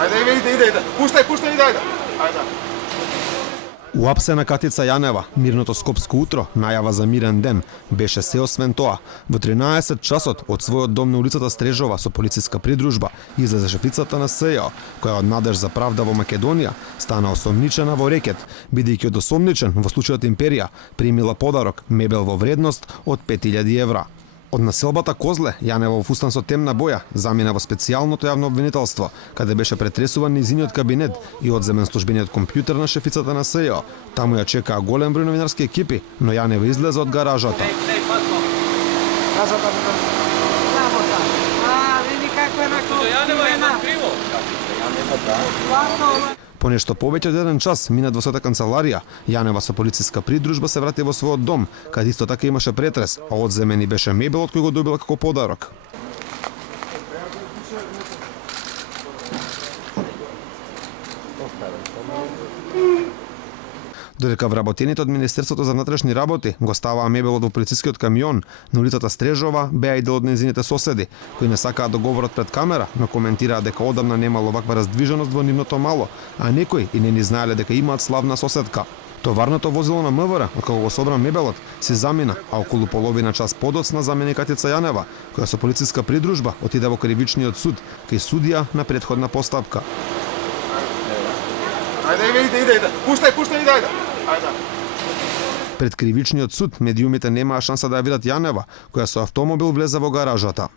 Ајде. Пуштай, ајде. Уапсена Катица Јанева, мирното скопско утро, најава за мирен ден, беше се освен тоа. Во 13 часот од својот дом на улицата Стрежова со полициска придружба излезе шефицата на СЈО, која од Надеж за правда во Македонија стана осомничена во рекет, бидејќи од осомничен во случајот Империја примила подарок мебел во вредност од 5000 евра. Од населбата Козле, Јанева во фустан со темна боја, замина во специјалното јавно обвинителство, каде беше претресуван низиниот кабинет и одземен службениот компјутер на шефицата на СЈО. Таму ја чекаа голем број новинарски екипи, но Јанева излезе од гаражата. По нешто повеќе од 1 час минат во својата канцеларија, Јанева со полициска придружба се врати во својот дом, каде исто така имаше претрес, а одземен и беше мебелот кој го добила како подарок. Додека вработените од Министерството за внатрешни работи го ставаа мебелот во полицискиот камион, на улицата Стрежова беа и дел од нејзините соседи, кои не сакаа да говорат пред камера, но коментираа дека одамна немало ваква раздвиженост во нивното мало, а некои и не ни знаеле дека имаат славна соседка. Товарното возило на МВР, откако го собра мебелот, се замина, а околу половина час подоцна замени Катица Јанева, која со полициска придружба отиде во кривичниот суд, кај судија на претходна постапка. Ајде. Пуштай, ајде. Пред кривичниот суд медиумите немаа шанса да ја видат Јанева, која со автомобил влезе во гаражата.